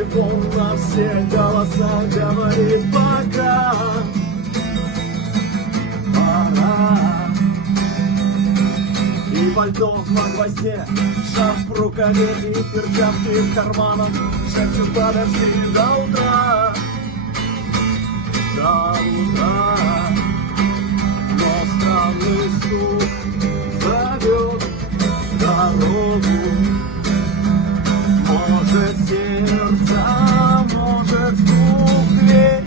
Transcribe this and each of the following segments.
телефон на все голоса говорит пока. Пора. И пальто на гвозде, шарф в рукаве и перчатки в карманах шепчут подожди до утра. До утра. Но странный стук зовет дорогу. Может сердце, может стук дверь.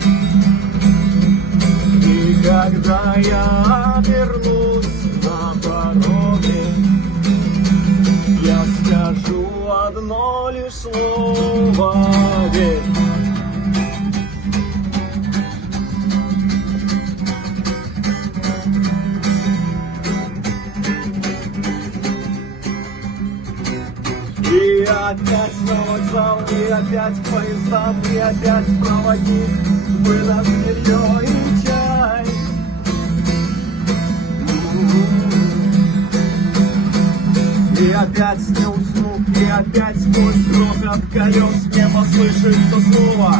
И когда я вернусь на пороге, я скажу одно лишь слово «верь». И опять на вокзал, и опять к поездам, и опять проводник выдаст белье и чай. И опять не усну, и опять сквозь грохот колес мне послышится снова